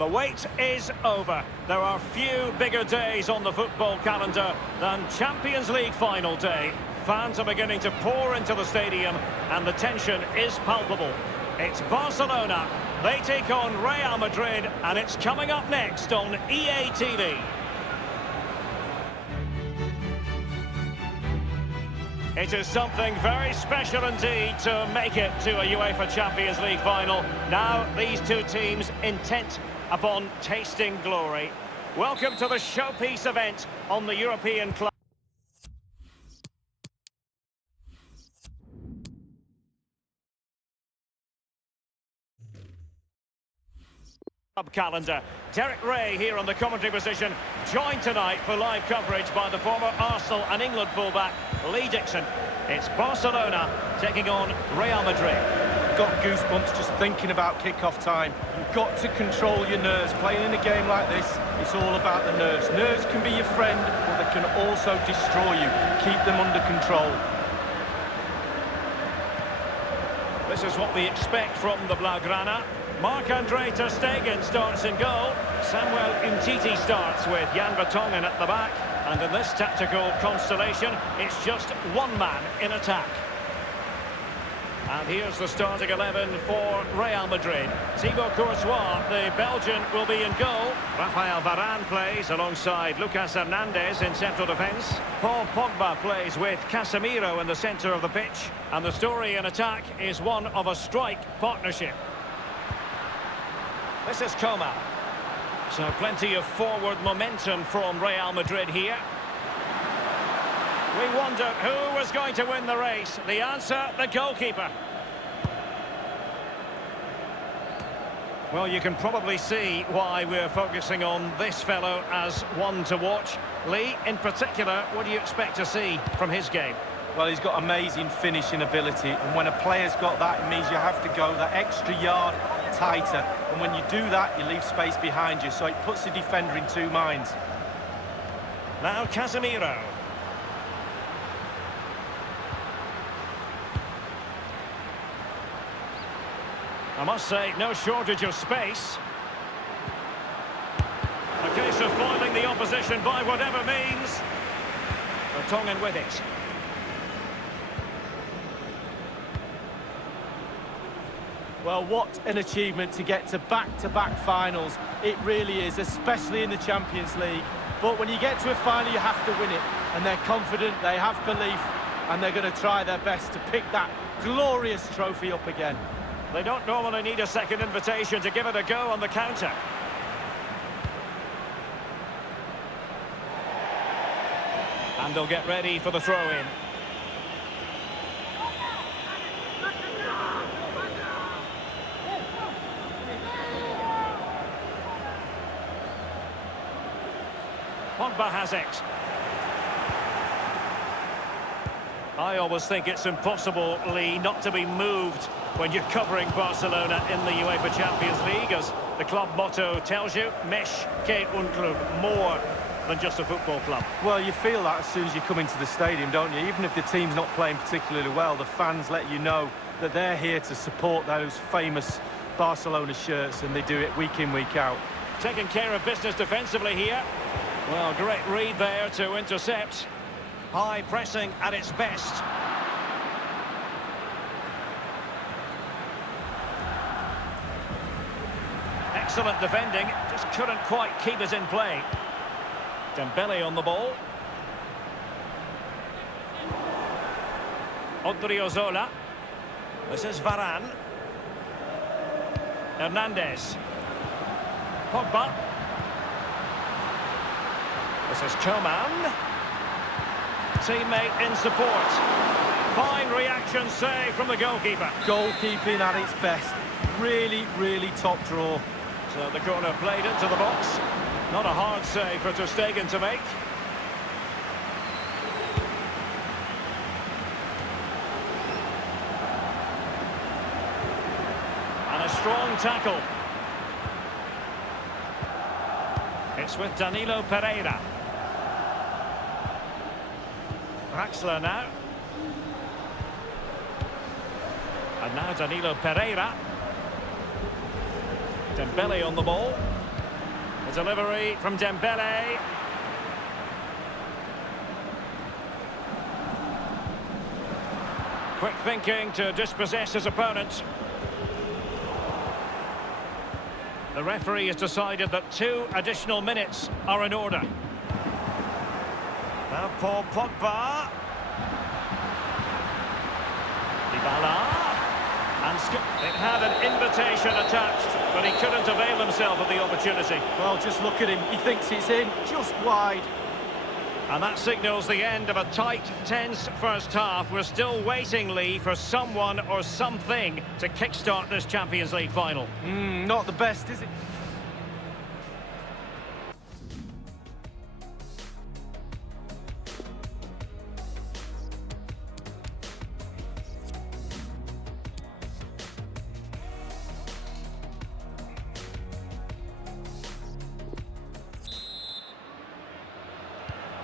The wait is over. There are few bigger days on the football calendar than Champions League final day. Fans are beginning to pour into the stadium and the tension is palpable. It's Barcelona. They take on Real Madrid and it's coming up next on EA TV. It is something very special indeed to make it to a UEFA Champions League final. Now these two teams intent upon tasting glory. Welcome to the showpiece event on the European Club calendar. Derek Ray here on the commentary position, joined tonight for live coverage by the former Arsenal and England fullback Lee Dixon. It's Barcelona taking on Real Madrid. Got goosebumps just thinking about kick-off time. You've got to control your nerves. Playing in a game like this, it's all about the nerves. Nerves can be your friend, but they can also destroy you. Keep them under control. This is what we expect from the Blaugrana. Marc-Andre ter Stegen starts in goal. Samuel Umtiti starts with Jan Vertonghen at the back. And in this tactical constellation, it's just one man in attack. And here's the starting 11 for Real Madrid. Thibaut Courtois, the Belgian, will be in goal. Rafael Varane plays alongside Lucas Hernandez in central defence. Paul Pogba plays with Casemiro in the centre of the pitch. And the story in attack is one of a strike partnership. This is Coman. So plenty of forward momentum from Real Madrid here. We wonder who was going to win the race. The answer, the goalkeeper. Well, you can probably see why we're focusing on this fellow as one to watch. Lee, in particular, what do you expect to see from his game? Well, he's got amazing finishing ability, and when a player's got that, it means you have to go that extra yard tighter, and when you do that, you leave space behind you, so it puts the defender in two minds. Now Casemiro. I must say, no shortage of space. A case of foiling the opposition by whatever means. Vertonghen with it. Well, what an achievement to get to back-to-back finals. It really is, especially in the Champions League. But when you get to a final, you have to win it. And they're confident, they have belief, and they're going to try their best to pick that glorious trophy up again. They don't normally need a second invitation to give it a go on the counter. And they'll get ready for the throw-in. Pogba has it. I always think it's impossible, Lee, not to be moved when you're covering Barcelona in the UEFA Champions League, as the club motto tells you, Més que un club, more than just a football club. Well, you feel that as soon as you come into the stadium, don't you? Even if the team's not playing particularly well, the fans let you know that they're here to support those famous Barcelona shirts, and they do it week in, week out. Taking care of business defensively here. Well, great read there to intercept. High pressing at its best. Excellent defending, just couldn't quite keep it in play. Dembele on the ball. Odriozola. This is Varane. Hernandez. Pogba. This is Coman. Teammate in support. Fine reaction save from the goalkeeper. Goalkeeping at its best. Really, really top draw. So the corner played into the box. Not a hard save for ter Stegen to make. And a strong tackle. It's with Danilo Pereira. Draxler now. And now Danilo Pereira. Dembele on the ball. The delivery from Dembele. Quick thinking to dispossess his opponent. The referee has decided that 2 additional minutes are in order. Now Paul Pogba. Dybala. And it had an invitation attached, but he couldn't avail himself of the opportunity. Well, just look at him. He thinks it's in, just wide. And that signals the end of a tight, tense first half. We're still waiting, Lee, for someone or something to kickstart this Champions League final. Not the best, is it?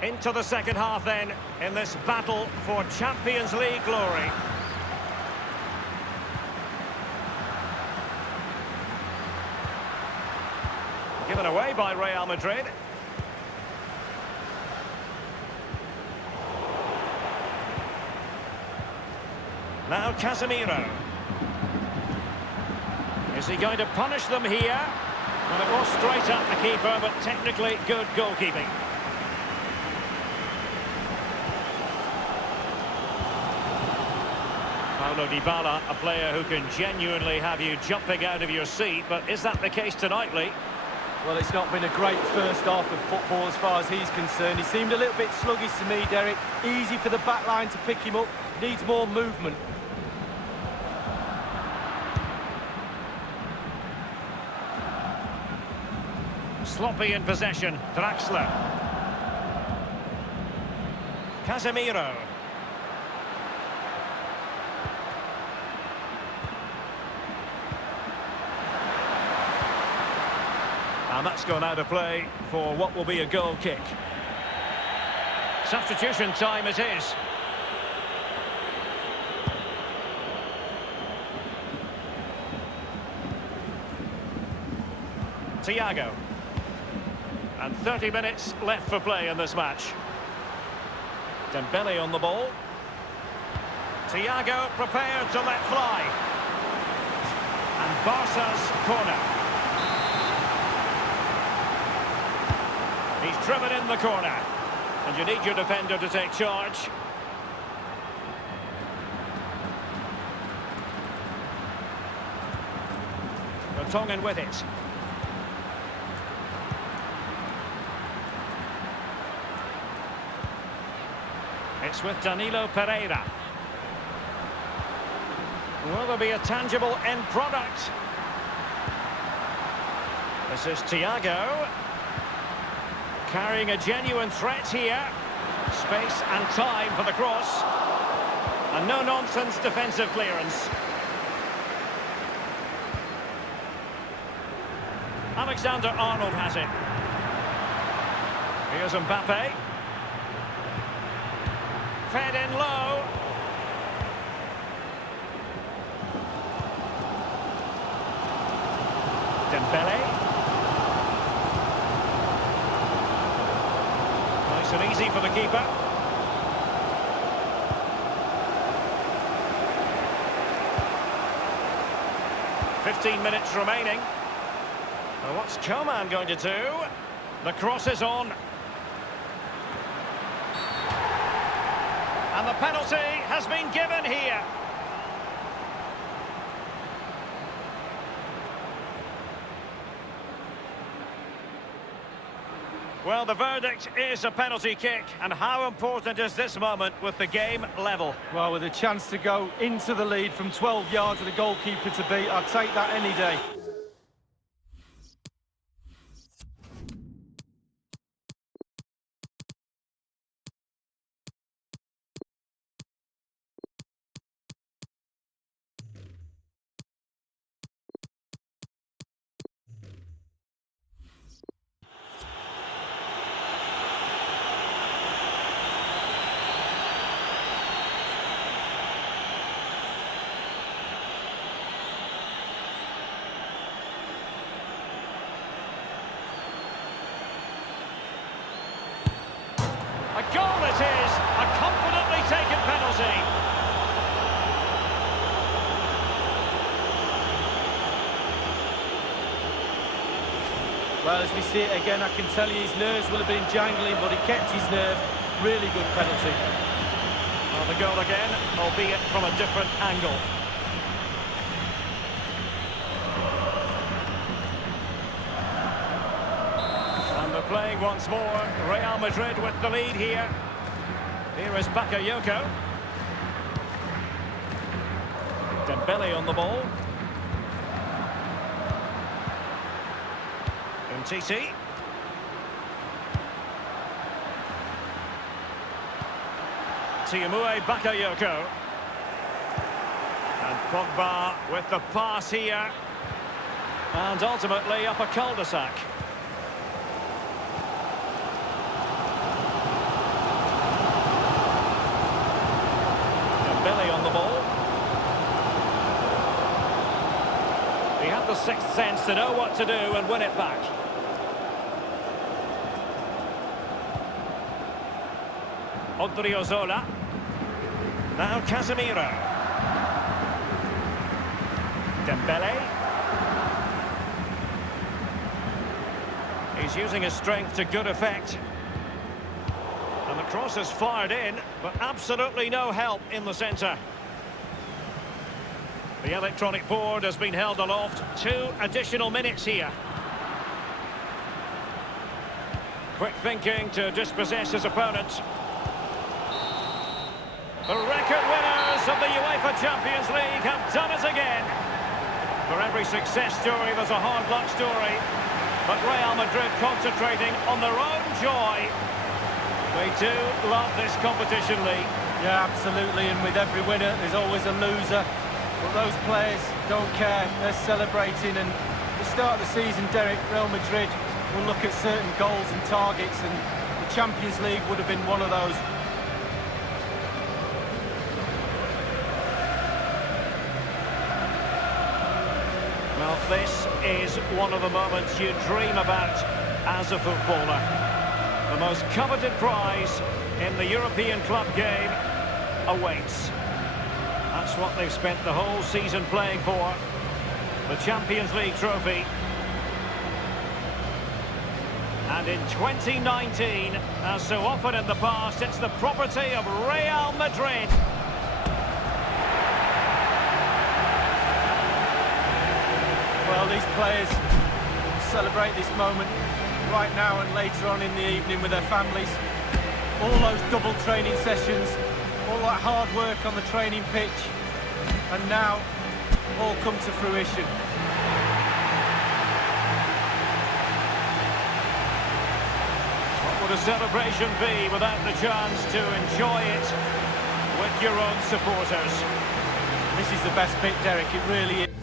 Into the second half then, in this battle for Champions League glory. Given away by Real Madrid. Now Casemiro. Is he going to punish them here? Well, it was straight at the keeper, but technically good goalkeeping. Paulo Dybala, a player who can genuinely have you jumping out of your seat, but is that the case tonight, Lee? Well, it's not been a great first half of football as far as he's concerned. He seemed a little bit sluggish to me, Derek. Easy for the back line to pick him up. Needs more movement. Sloppy in possession, Draxler. Casemiro. And that's gone out of play for what will be a goal kick. Substitution time it is. Thiago. And 30 minutes left for play in this match. Dembele on the ball. Thiago prepared to let fly. And Barça's corner. He's driven in the corner. And you need your defender to take charge. Vertonghen with it. It's with Danilo Pereira. Will there be a tangible end product? This is Thiago. Carrying a genuine threat here. Space and time for the cross. And no-nonsense defensive clearance. Alexander-Arnold has it. Here's Mbappe. Fed in low. Dembele. Nice and easy for the keeper. "15 minutes remaining. Well, what's Coman going to do? The cross is on. And the penalty has been given here. Well, the verdict is a penalty kick. And how important is this moment with the game level? Well, with a chance to go into the lead from 12 yards with the goalkeeper to beat, I'd take that any day. goal it is! A confidently taken penalty. Well, as we see it again, I can tell you his nerves will have been jangling, but he kept his nerve. Really good penalty. Well, the goal again, albeit from a different angle. And they're playing once more. Real Madrid with the lead here. Here is Bakayoko. Dembele on the ball. Umtiti. Tiamue Bakayoko. And Pogba with the pass here. And ultimately up a cul-de-sac. Dembele on the ball. He had the sixth sense to know what to do and win it back. Odriozola. Now Casemiro. Dembele. He's using his strength to good effect. And the cross is fired in, but absolutely no help in the centre. The electronic board has been held aloft. 2 additional minutes here. Quick thinking to dispossess his opponent. The record winners of the UEFA Champions League have done it again. For every success story, there's a hard luck story. But Real Madrid concentrating on their own joy. They do love this competition league. Yeah, absolutely, and with every winner, there's always a loser. But those players don't care, they're celebrating, and at the start of the season, Derek, Real Madrid will look at certain goals and targets, and the Champions League would have been one of those. Well, this is one of the moments you dream about as a footballer. The most coveted prize in the European club game awaits. That's what they've spent the whole season playing for. The Champions League trophy. And in 2019, as so often in the past, it's the property of Real Madrid. Well, these players celebrate this moment right now and later on in the evening with their families. All those double training sessions, all that hard work on the training pitch, and now all come to fruition. What would a celebration be without the chance to enjoy it with your own supporters? This is the best bit, Derek, it really is.